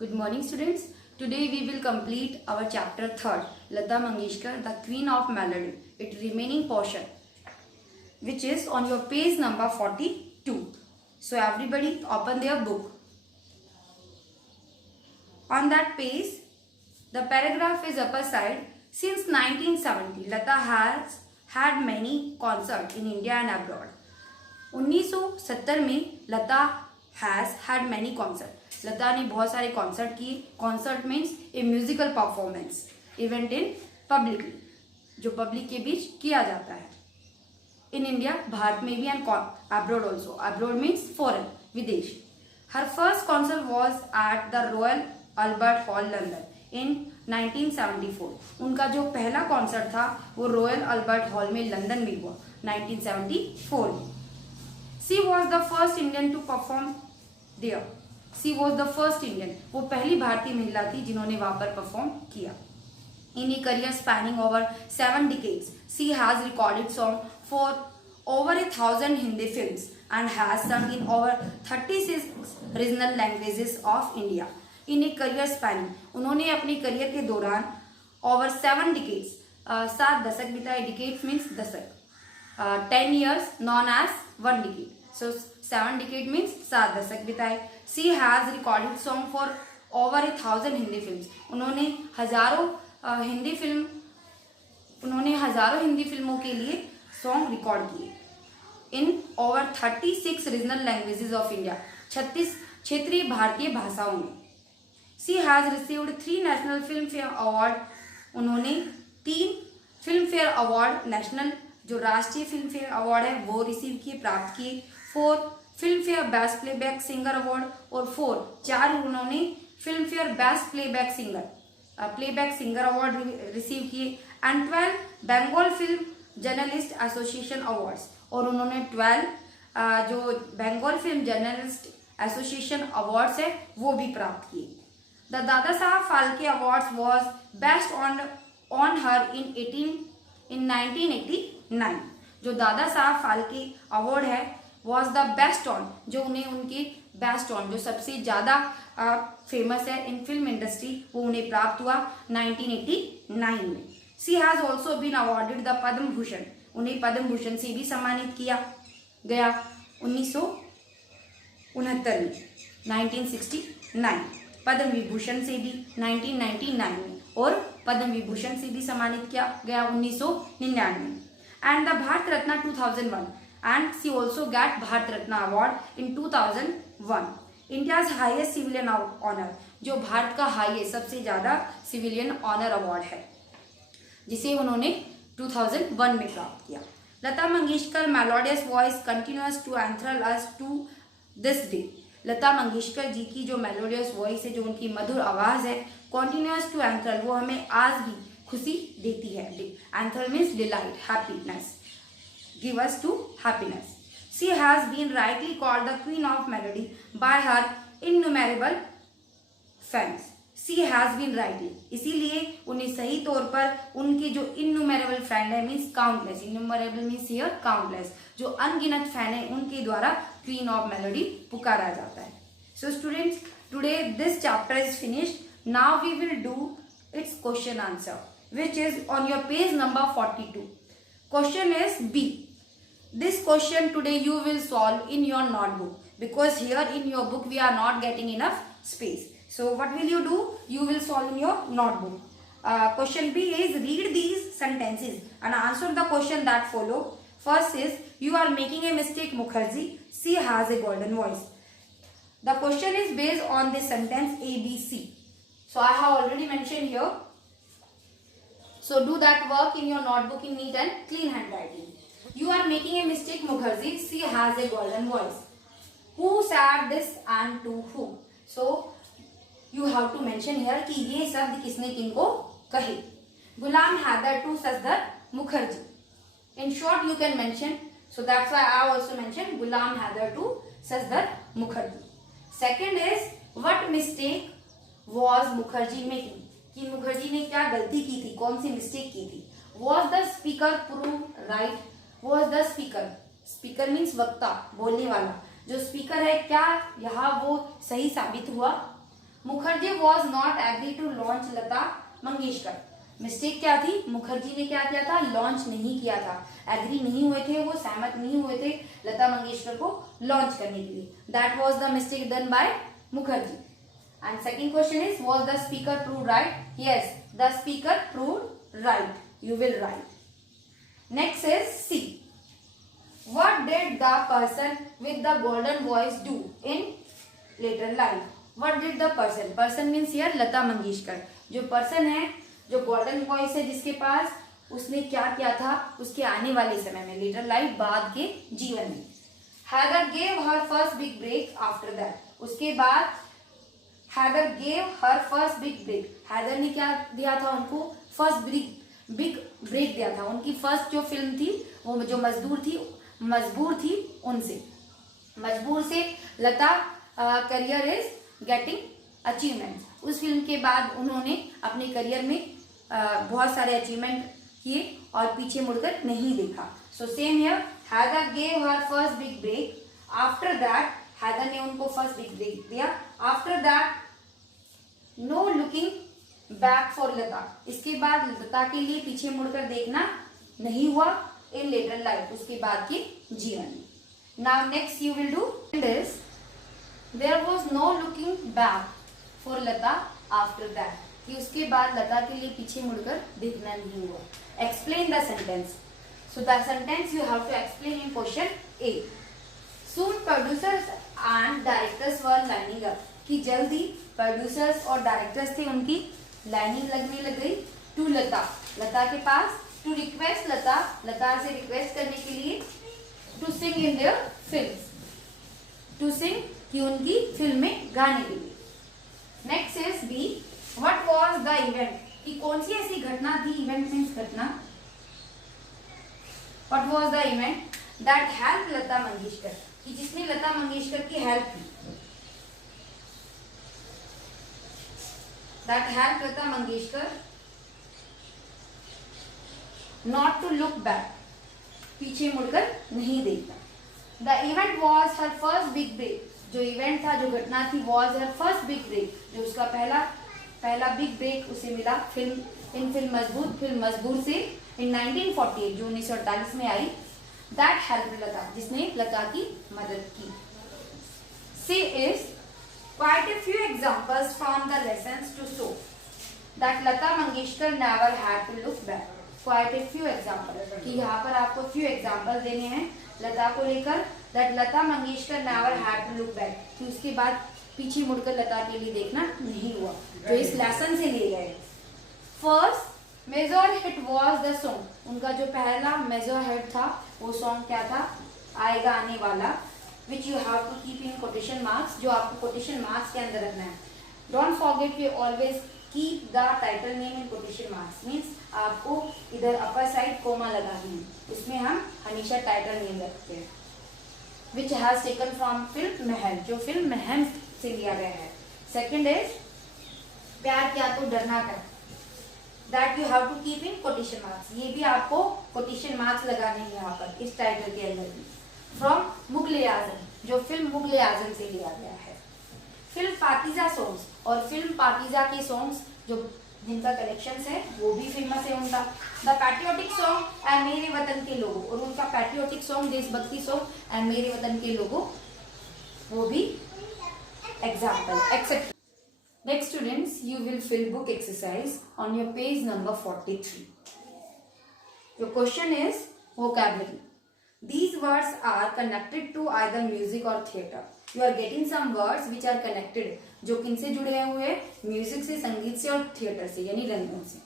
Good morning, students. Today we will complete our chapter 3rd, Lata Mangeshkar, the Queen of Melody, its remaining portion, which is on your page number 42. So everybody open their book. On that page, the paragraph is upper side. Since 1970, Lata has had many concerts in India and abroad. 1970 में लता has had many concert, लता ने बहुत सारे concert किए. Concert means A musical performance event in publicly, जो public के बीच किया जाता है. इन इंडिया, भारत में भी, and abroad also. Abroad means foreign, विदेश. Her first concert was at the Royal Albert Hall London in 1974. उनका जो पहला कॉन्सर्ट था वो रॉयल अल्बर्ट हॉल में लंदन में हुआ 1974 में. She was the first Indian to perform there. She was the first Indian. वो पहली भारतीय महिला थी जिन्होंने वहां पर परफॉर्म किया. In a career spanning over 7 decades, she has recorded songs for over 1,000 Hindi films and has sung in over 36 regional languages of India. In a career spanning, उन्होंने अपने करियर के दौरान over 7 decades, 7 दशक बिताए. Decades means दशक. 10 years known as 1 decade. So 7 decade means 7 दशक बिताए. She has recorded song for over 1,000 Hindi films. उन्होंने हजारों हिंदी फिल्मों के लिए सॉन्ग रिकॉर्ड किए. इन over 36 regional languages of India, 36 क्षेत्रीय भारतीय भाषाओं में. She has received 3 national film fair award. उन्होंने 3 फिल्म फेयर अवार्ड, नेशनल जो राष्ट्रीय फिल्म फेयर अवार्ड है वो रिसीव किए, प्राप्त किए. 4 Filmfare best playback singer award और 4 उन्होंने Filmfare best playback singer award receive किए. And 12 Bengal film journalist association awards, और उन्होंने 12 जो Bengal film journalist association awards है वो भी प्राप्त किए. The Dadasaheb Phalke awards was best on her in 1989. जो दादा साहब फाल्के अवार्ड है वॉज द बेस्ट ऑन, जो उन्हें उनके बेस्ट ऑन, जो सबसे ज़्यादा फेमस है इन फिल्म इंडस्ट्री, वो उन्हें प्राप्त हुआ 1989 में. She has also been awarded the Padma Bhushan. उन्हें पद्म भूषण से भी सम्मानित किया गया 1969 में. 1969 पद्म विभूषण से भी 1999 में, और पद्म विभूषण से भी सम्मानित किया गया 1999 में. And the Bharat Ratna 2001, and she also got Bharat Ratna award in 2001. India's highest civilian honor, जो भारत का हाईएस्ट सबसे ज्यादा सिविलियन ऑनर अवार्ड है, जिसे उन्होंने 2001 में प्राप्त किया. Lata Mangeshkar melodious voice continuous to enthral us to this day. Lata Mangeshkar ji की जो मेलोडियस वॉइस है, जो उनकी मधुर आवाज है, कॉन्टिन्यूअस टू एंथरल, वो हमें आज भी खुशी देती है. Enthral means delight, happiness, give us to happiness. She has been rightly called the Queen of Melody by her innumerable fans. She has been rightly, इसीलिए उन्हें सही तौर पर उनके जो innumerable fan है, means countless, innumerable means here countless, जो अनगिनत फैन है उनके द्वारा Queen of Melody पुकारा जाता है. So students, today this chapter is finished. Now we will do its question answer, which is on your page number 42. Question is B. This question today you will solve in your notebook, because here in your book we are not getting enough space. So what will you do? You will solve in your notebook. Question B is, read these sentences and answer the question that follow. First is, you are making a mistake Mukherjee. She has a golden voice. The question is based on this sentence A, B, C. So I have already mentioned here. So do that work in your notebook in neat and clean handwriting. You are making a mistake Mukherjee. She has a golden voice. Who said this and to whom? So you have to mention here कि ये शब्द किसने किनको कहे. गुलाम Haider to सजदर Mukherjee. In short you can mention. So that's why I also mentioned Ghulam Haider to सजदर Mukherjee. Second is, what mistake was Mukherjee making? कि मुखर्जी ने क्या गलती की थी, कौन सी मिस्टेक की थी. Was the speaker proved right? Was the speaker means वक्ता, बोलने वाला, जो स्पीकर है क्या यहाँ वो सही साबित हुआ. Mukherjee was not agree to launch Lata Mangeshkar. Mistake क्या थी, मुखर्जी ने क्या किया था, लॉन्च नहीं किया था, एग्री नहीं हुए थे, वो सहमत नहीं हुए थे लता मंगेशकर को लॉन्च करने के लिए। That was the mistake done by Mukherjee. And second question is, was the speaker prove right? Yes, the speaker prove right, you will write. Next is C, what did the person with the golden voice do in later life? What did the person? Person means here Lata Mangeshkar. जो person है, जो golden voice है जिसके पास, उसने क्या किया था उसके आने वाले समय में, लेटर लाइफ, बाद के जीवन में। Heather gave her first big break after that. उसके बाद Heather gave her first big break. Heather ने क्या दिया था उनको, फर्स्ट बिग ब्रेक दिया था। उनकी फर्स्ट जो फिल्म थी वो जो मजबूर थी उनसे, मजबूर से लता करियर इज गेटिंग अचीवमेंट। उस फिल्म के बाद उन्होंने अपने करियर में बहुत सारे अचीवमेंट किए और पीछे मुड़कर नहीं देखा। So same here, Haider gave her first big break, after that Haider ने उनको फर्स्ट बिग ब्रेक दिया, after that no looking back for Lata. इसके बाद लता के लिए पीछे मुड़कर देखना नहीं हुआ in later life, उसके बाद के जीवन में। Now next you will do this, there was no looking back for Lata after that, कि उसके बाद लता के लिए पीछे मुड़कर देखना नहीं हुआ। Explain the sentence. So the sentence you have to explain in question A. Soon producers and directors were lining up, कि जल्दी प्रोड्यूसर्स और डायरेक्टर्स थे उनकी लाइनिंग लगने लग गई टू लता के पास, टू रिक्वेस्ट लता से रिक्वेस्ट करने के लिए, to sing in their film, to sing कि उनकी फिल्म में गाने के लिए। Next is B, what was the event, कि कौन सी ऐसी घटना थी, इवेंट मीन्स घटना, what was the event that help Lata Mangeshkar, कि जिसने लता मंगेशकर की हेल्प की, that help Lata Mangeshkar not to look back, पीछे मुड़कर नहीं देखना। The event was her first big break, जो इवेंट था, जो घटना थी, was her first big break, जो उसका पहला बिग ब्रेक उसे मिला फिल्म मजबूर से इन 1948, जो 1948 में आई। दैट हेल्प लता, जिसने लता की मदद की। She is quite a few examples from the lessons to show that Lata Mangeshkar never had to look back. Quite a few example, कि यहाँ पर आपको फ्यू एग्जाम्पल देने हैं लता को लेकर, that Lata Mangeshkar never had to look back, कि उसके बाद पीछे मुड़कर लता के लिए देखना नहीं हुआ, जो इस लेसन से लिए गए। First major hit was the song, उनका जो पहला मेजर हिट था वो सॉन्ग क्या था, आएगा आने वाला, which you have to keep in quotation marks, जो आपको कोटेशन मार्क्स के अंदर रखना है। Don't forget you always keep the title name in quotation marks, means आपको इधर अपर साइड कोमा लगानी है, उसमें हम हमेशा टाइटल नेम रखते हैं। Which has taken from film महल, जो फिल्म महल से लिया गया है। सेकेंड इज प्यार किया तो डरना कर, that you have to keep in quotation marks, ये भी आपको कोटेशन मार्क्स लगाने हैं यहाँ पर इस टाइटल के अंदर भी। फ्रॉम मुगले आजम, जो फिल्म मुगले आजम से लिया गया है। फिल्म पाकीज़ा सॉन्ग्स, और फिल्म पाकीज़ा के सॉन्ग्स जो जिनका कलेक्शंस है वो भी फेमस है उनका। द पैट्रियोटिक सॉन्ग एंड मेरे वतन के लोगों, और उनका पैट्रियोटिक सॉन्ग देशभक्ति सॉन्ग एंड मेरे वतन के लोगों, वो भी example except. Next students, you will fill book exercise on your page number 43. Your question is vocabulary. These words are connected to either music or theatre. You are getting some words which are connected, जो किनसे जुड़े हुए हैं, music से, संगीत से और theatre से, यानी रंगों से।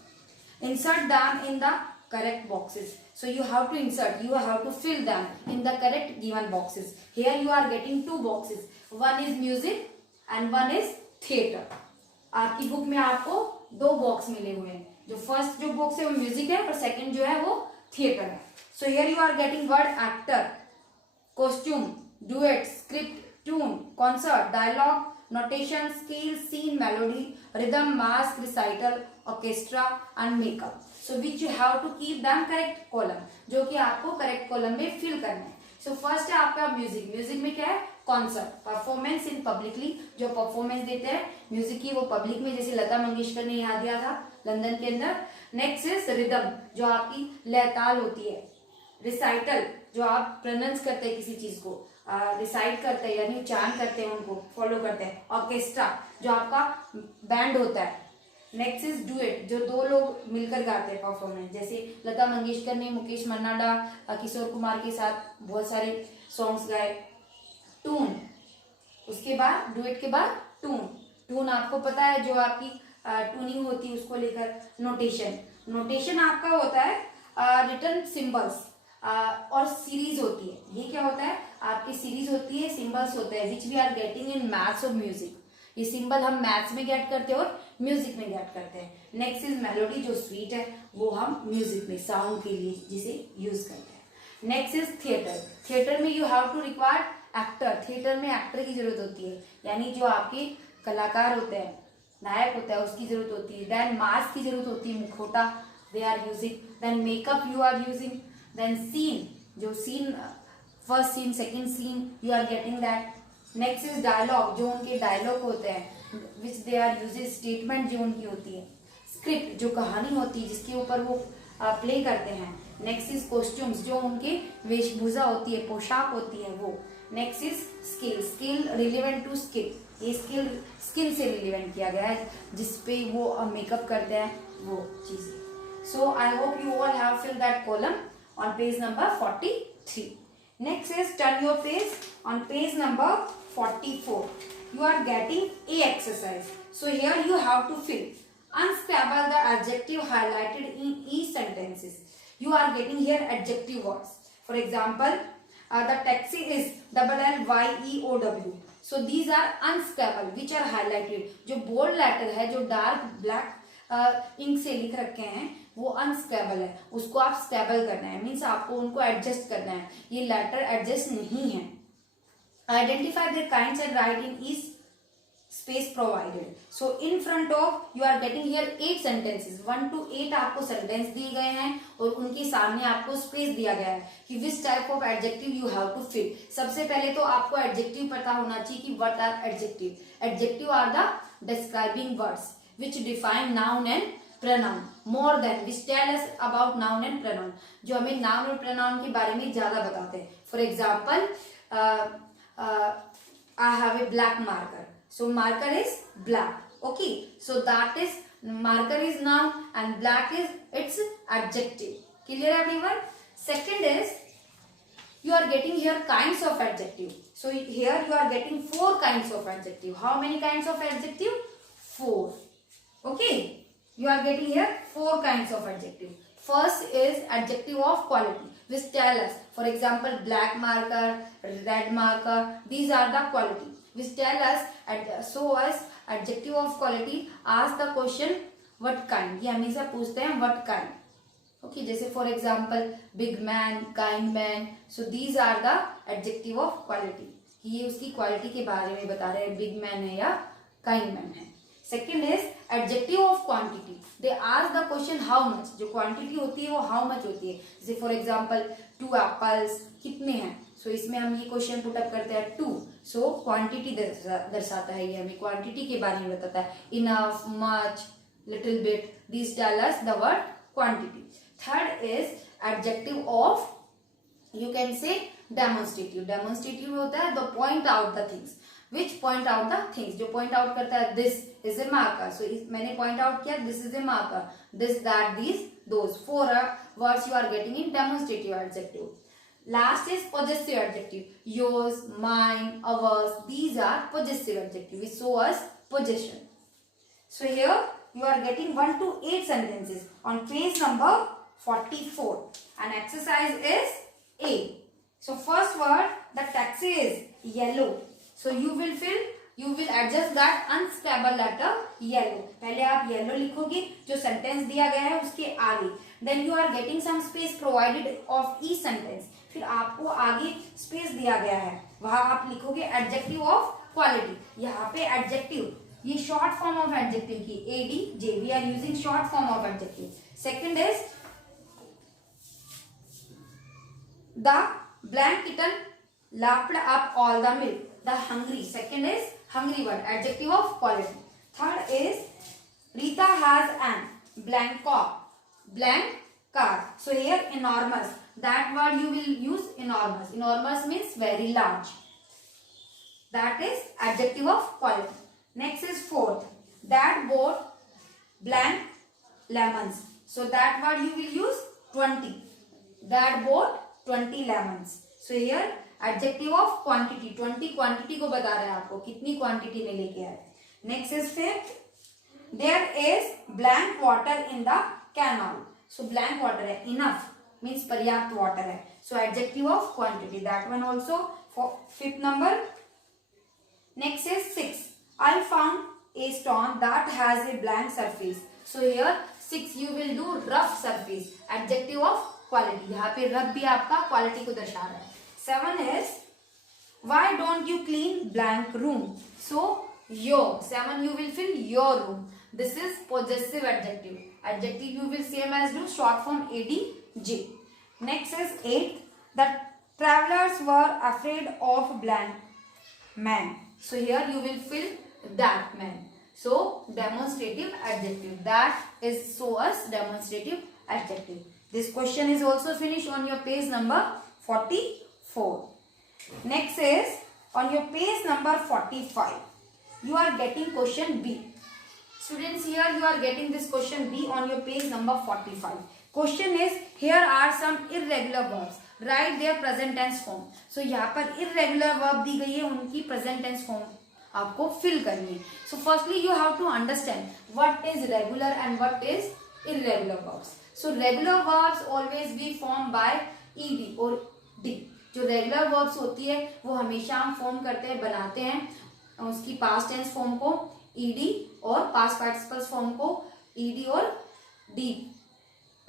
Insert them in the correct boxes. So you have to insert, you have to fill them in the correct given boxes. Here you are getting two boxes. One is music and one is theatre. आपकी book में आपको दो box मिले हुए हैं, जो first जो box है वो म्यूजिक है और सेकंड जो है वो थिएटर है। So here you are getting word actor, costume, duet, script, tune, concert, dialogue, notation, scale, scene, melody, rhythm, mask, recital, orchestra and makeup. So which you have to keep them correct column, जो कि आपको correct column में fill करना है। So first है आपका music. Music में क्या है, कॉन्सर्ट, परफॉर्मेंस इन पब्लिकली, जो परफॉर्मेंस देते हैं म्यूजिक की वो पब्लिक में, जैसे लता मंगेशकर ने यहाँ दिया था लंदन के अंदर। नेक्स्ट इज रिदम, जो आपकी लयताल होती है। रिसाइटल, जो आप प्रोनाउंस करते हैं किसी चीज को, रिसाइट करते हैं यानी उच्चारण करते हैं, उनको फॉलो करते हैं। ऑर्केस्ट्रा, जो आपका बैंड होता है। नेक्स्ट इज डुएट, जो दो लोग मिलकर गाते हैं परफॉर्मेंस, जैसे लता मंगेशकर ने मुकेश मन्नाडा, किशोर कुमार के साथ बहुत सारे सॉन्ग्स गाए। टून, उसके बाद डुएट के बाद टून। टून आपको पता है जो आपकी टूनिंग होती है उसको लेकर। नोटेशन, नोटेशन आपका होता है रिटन सिंबल्स और सीरीज होती है। ये क्या होता है, आपकी सीरीज होती है, सिंबल्स होते हैं which we are getting in maths और म्यूजिक। ये सिंबल हम मैथ्स में गेट करते हैं और म्यूजिक में गेट करते हैं। नेक्स्ट इज मेलोडी, जो स्वीट है वो हम म्यूजिक में साउंड के लिए जिसे यूज करते हैं। नेक्स्ट इज थिएटर, थिएटर में you have to require actor, theatre में एक्टर की जरूरत होती है, यानी जो आपके कलाकार होते हैं, नायक होता है, उसकी जरूरत होती है। देन मास्क की जरूरत होती है, मुखौटा they are using. Then makeup you are using. Then scene, जो scene, first scene, second scene, you are getting that. Next is dialogue, जो उनके डायलॉग होते हैं which they are usages, statement जो उनकी होती है। स्क्रिप्ट, जो कहानी होती है जिसके ऊपर वो प्ले करते हैं। नेक्स्ट इज कॉस्ट्यूम्स, जो उनके वेशभूषा होती है, पोशाक होती है वो। Next is skill, skill relevant to skill, ये स्किल से रिलेवेंट किया गया है जिसपे वो मेकअप करते हैं वो चीजें। So I hope you all have fill that column on page number 43. Next is turn your page on page number 44. You are getting a exercise. So here you have to fill. Unscrabble the adjective highlighted in each sentences. You are getting here adjective words. For example, the taxi is LLYEOW. So these are unscrabble which are highlighted. जो bold letter है, जो dark black ink से लिख रखे हैं वो unstable है, उसको आप स्टेबल करना है, मीन्स आपको उनको एडजस्ट करना है, ये लेटर एडजस्ट नहीं है। Identify the kinds and write in each space provided. So in front of you are getting here 8 sentences, 1 to 8 आपको सेंटेंस दिए गए हैं और उनके सामने आपको स्पेस दिया गया है कि which type of adjective you have to fill. सबसे पहले तो आपको एडजेक्टिव पता होना चाहिए कि what are adjective. Adjective are the describing words which define noun and pronoun more than which tell us about noun and pronoun, जो हमें noun और pronoun के बारे में ज्यादा बताते हैं। For example, I have a black marker, so marker is black. Okay, so that is marker is noun and black is its adjective. Clear everyone? Second is you are getting here kinds of adjective. So here you are getting 4 kinds of adjective. How many kinds of adjective? 4. Okay, you are getting here 4 kinds of adjective. First is adjective of quality which tell us, for example, black marker, red marker, these are the quality which tell us show us adjective of quality. Ask the question what kind, ये हमेशा पूछते हैं what kind. Okay, जैसे for example big man, kind man, so these are the adjective of quality, ये उसकी quality के बारे में बता रहे हैं, big man है या kind man है। Second is adjective of quantity, they ask the question how much, जो क्वांटिटी होती है वो हाउ मच होती है। जैसे फॉर एग्जांपल 2 एप्पल्स कितने हैं, सो इसमें हम ये क्वेश्चन पुट अप करते हैं 2, सो क्वांटिटी दर्शाता है, ये हमें क्वांटिटी के बारे में बताता है। Enough, much, little bit, this tell us the word quantity. Third is adjective of you can say demonstrative, demonstrative होता है the point out the things, which point out the things, जो point out करता है this is a marker, so मैंने point out किया this is a marker, this, that, these, those, 4 words you are getting in demonstrative adjective. Last is possessive adjective, yours, mine, ours, these are possessive adjective which show us possession. So here you are getting 1 to 8 sentences on page number 44 and exercise is A. So first word, the taxi is yellow. So you will adjust that unscrabble letter yellow. पहले आप yellow लिखोगे जो sentence दिया गया है उसके आगे. Then you are getting some space provided of each sentence. फिर आपको आगे space दिया गया है, वहां आप लिखोगे adjective of quality. यहाँ पे adjective, ये short form of adjective की ADJ. We are using short form of adjective. Second is the blank kitten lapped up all the milk. the hungry. Second is hungry word, adjective of quality. Third is Rita has an blank car. So here enormous. That word you will use enormous. Enormous means very large. That is adjective of quality. Next is fourth. That bought blank lemons. So that word you will use 20. That bought 20 lemons. So here adjective of quantity. 20 quantity को बता रहे हैं आपको कितनी quantity में लेके आए. Next is fifth. There is blank water in the canal. So blank water है enough means पर्याप्त water है. So adjective of quantity. That one also for fifth number. Next is six. I found a stone that has a blank surface. So here six you will do rough surface. Adjective of quality. यहाँ पे rough भी आपका quality को दर्शा रहा है. Seven is why don't you clean blank room? So your. Seven you will fill your room. This is possessive adjective. Adjective you will same as do short form adj. Next is eighth. The travelers were afraid of blank man. So here you will fill that man. So demonstrative adjective. That is so as demonstrative adjective. This question is also finished on your page number 44. Next is on your page number 45. You are getting question B. Students, here you are getting this question B on your page number 45. Question is, here are some irregular verbs. Write their present tense form. So यहाँ पर irregular verb दी गई है, उनकी present tense form आपको fill करनी है. So firstly you have to understand what is regular and what is irregular verbs. So regular verbs always be formed by ed or d. जो regular verbs होती है वो हमेशा हम form करते हैं, बनाते हैं उसकी past tense form को ed और past participle form को ed और d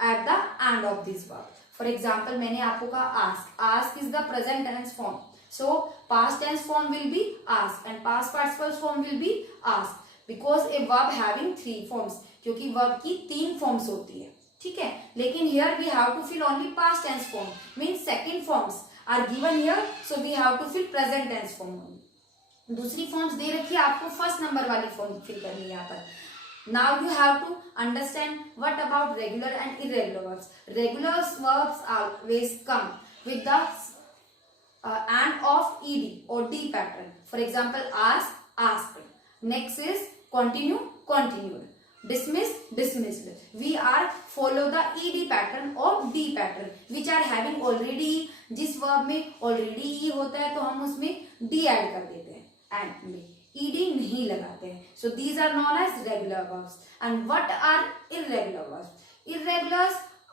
at the end of this verb. For example, मैंने आपको कहा ask. Ask is the present tense form. So past tense form will be ask and past participle form will be ask because a verb having three forms. क्योंकि verb की तीन forms होती है, ठीक है. लेकिन here we have to fill only past tense form. Means second forms are given here, so we have to fill present tense form only. दूसरी forms दे रखी है आपको, first number वाली form fill करनी है यहाँ पर. Now you have to understand what about regular and irregular verbs. Regular verbs always come with the and of ed or d pattern. For example, ask, asked. Next is continue, continued. Dismiss, dismissed. We are follow the ed pattern or d pattern which are having already. जिस verb में already e होता है तो हम उसमें d add कर देते हैं and में ed नहीं लगाते हैं. So these are known as regular verbs. And what are irregular verbs? Irregular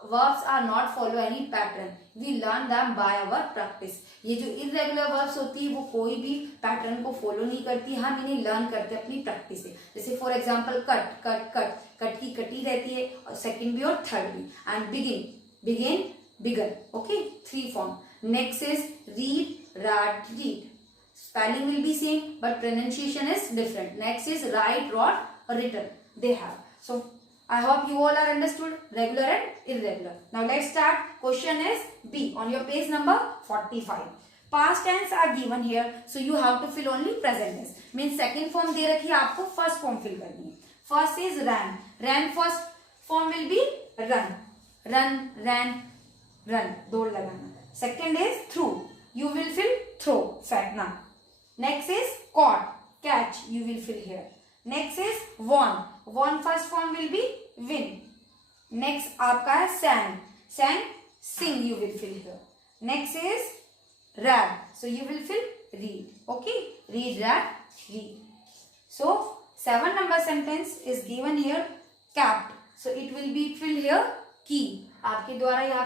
verbs are not follow any pattern. We learn them by our practice. ये जो irregular verbs होती है वो कोई भी pattern को follow नहीं करती, हम इन्हें learn करते हैं अपनी practice से. जैसे for example cut, cut, cut. cut की कटी रहती है और second भी और third भी. And begin, begin, begun. Okay, three form. Next is read, write, read. Spelling will be same but pronunciation is different. Next is write, wrote, written. They have. So I hope you all are understood regular and irregular. Now let's start. Question is B on your page number 45. Past tense are given here, so you have to fill only present tense. Means second form दे रखी है आपको, first form fill करनी है. First is ran. Ran first form will be run. Run, ran, run. दौड़ लगाना. Second is through. You will fill throw. Fact now. Next is caught, catch, you will fill here. Next is won. Won first form will be win. Next आपका है sang. Sang, sing, you will fill here. Next is read. So you will fill read. Okay, read, read, read. So 7 number sentence is given here capped. So it will be filled here key. आपके द्वारा यहाँ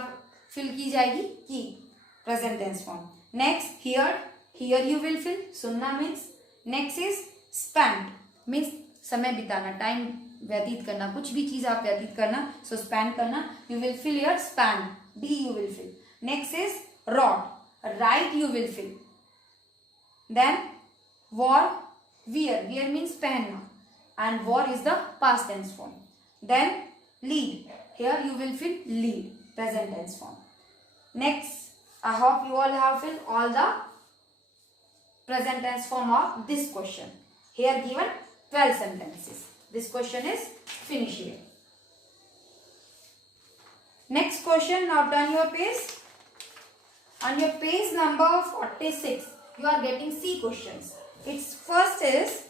fill की जाएगी key. Present tense form. Next here. Here you will fill सुनना means. Next is spent means समय बिताना, time व्यतीत करना, कुछ भी चीज आप व्यतीत करना. So spend करना, you will fill here spend. D you will fill. Next is wrought. Write you will fill. Then wore, wear. Wear means पहनना and wore is the past tense form. Then lead. Here you will fill lead. Present tense form. Next, I hope you all have filled all the present tense form of this question. Here given 12 sentences. This question is finished here. Next question. Now turn your page. On your page number 46, you are getting C questions. Its first is,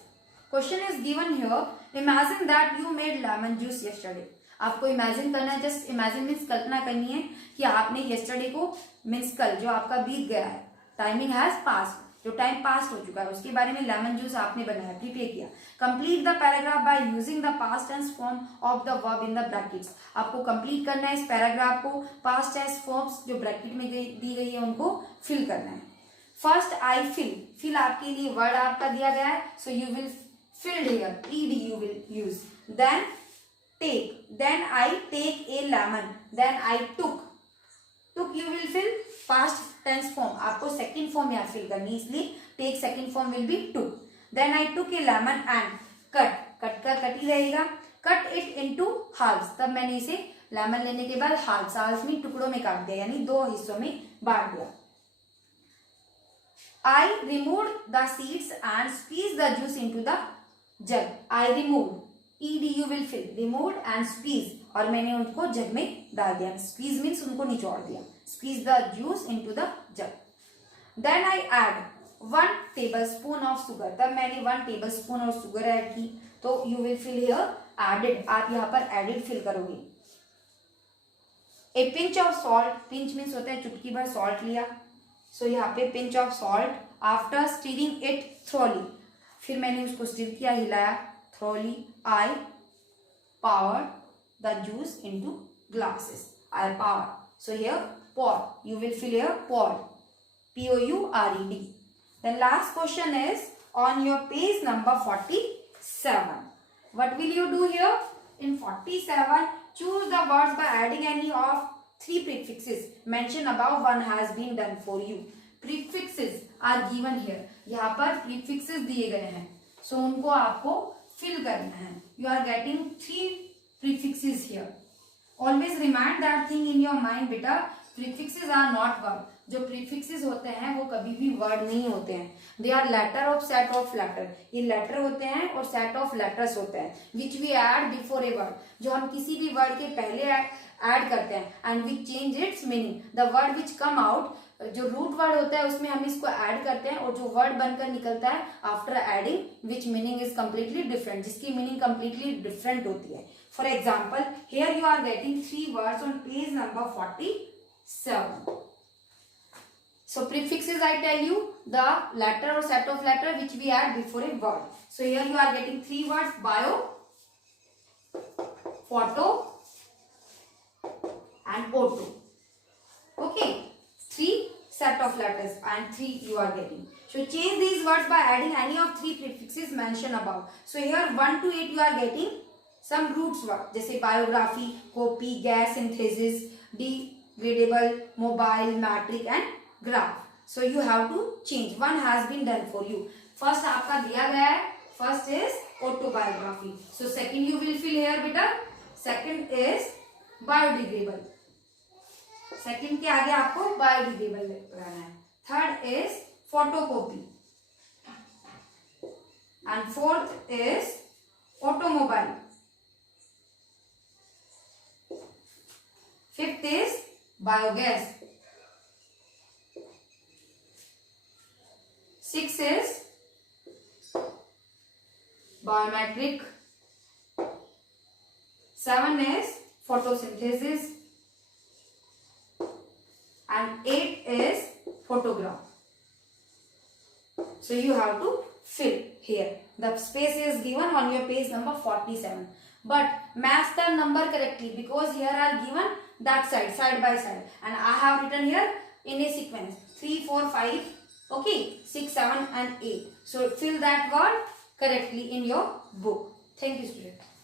question is given here. Imagine that you made lemon juice yesterday. आपको imagine करना है, just imagine means कल्पना करनी है कि आपने yesterday को means कल जो आपका बीत गया है, टाइमिंग हैज पास, जो टाइम पास हो चुका है उसके बारे में लेमन जूस आपने बनाया, प्रिपेयर किया. Complete the paragraph by using the past tense form of the verb in the brackets. आपको कंप्लीट करना है इस पैराग्राफ को, पास्ट टेंस फॉर्म्स जो ब्रैकेट में दी गई है उनको फिल करना है. फर्स्ट आई फिल, फिल आपके लिए वर्ड आपका दिया गया है, so you will fill here, ED you will use. Then take, then I take a lemon, then I took, took you will fill past tense form, आपको second form यहाँ fill करनी, इसलिए take second form will be took. Then I took a lemon and cut, cut का cut ही रहेगा, cut it into हाल्व्स, तब मैंने इसे लेमन लेने के बाद हाल्व्स, हाल्व्स में टुकड़ों में काट दिया, यानी दो हिस्सों में बांट दिया. I removed the seeds and squeezed the juice into the jug. I removed, ed you will fill, removed and squeeze, और मैंने उनको जग में डाल दिया. Squeeze means उनको निचोड़ दिया. Squeeze the juice into the jug. Then I add 1 tablespoon of sugar. तब मैंने 1 tablespoon of sugar ऐड की, तो you will fill here added. आप यहाँ पर added fill करोगे. A pinch of salt. Pinch means होता है चुटकी भर salt लिया. सो यहाँ पे pinch of salt. After steering it thoroughly, फिर मैंने उसको स्टीर किया, हिलाया, thoroughly. I power the juice into glasses. I power, so here pour, you will fill here pour, poured. Then last question is on your page number 47. What will you do here? In 47, choose the words by adding any of 3 prefixes mentioned above. One has been done for you. Prefixes are given here. यहाँ पर prefixes दिए गए हैं, so उनको आपको fill करना है. You are getting 3 prefixes here. Always remind that thing in your mind, बेटा. Prefixes are not verb. जो prefixes होते हैं वो कभी भी word नहीं होते हैं. They are letter of set of letter. ये letter होते हैं और set of letters होते हैं. Which we add before a word. जो हम किसी भी word के पहले add करते हैं. And we change its meaning. The word which come out, जो रूट वर्ड होता है उसमें हम इसको ऐड करते हैं, और जो वर्ड बनकर निकलता है after adding which meaning is completely different, जिसकी मीनिंग कम्प्लीटली डिफरेंट होती है. For example here you are getting 3 words on page number 47. So prefixes, I tell you, the letter or set of letter which we add before a word. So here you are getting 3 words: bio, photo and auto. Okay, 3 set of letters and 3 you are getting. So change these words by adding any of 3 prefixes mentioned above. So here 1 to 8 you are getting some roots word, जैसे biography, copy, gas synthesis, degradable, mobile, matric and graph. So you have to change. One has been done for you. First आपका दिया गया है, first is autobiography. So second you will fill here बेटा. Second is biodegradable. Second के आगे आपको biodegradable रहना है. Third is photocopy and fourth is automobile. Fifth is biogas. Six is biometric. 7 is photosynthesis. And 8 is photograph. So you have to fill here. The space is given on your page number 47. But match the number correctly, because here are given that side by side, and I have written here in a sequence 3, 4, 5, okay, 6, 7 and 8. So fill that word correctly in your book. Thank you, students.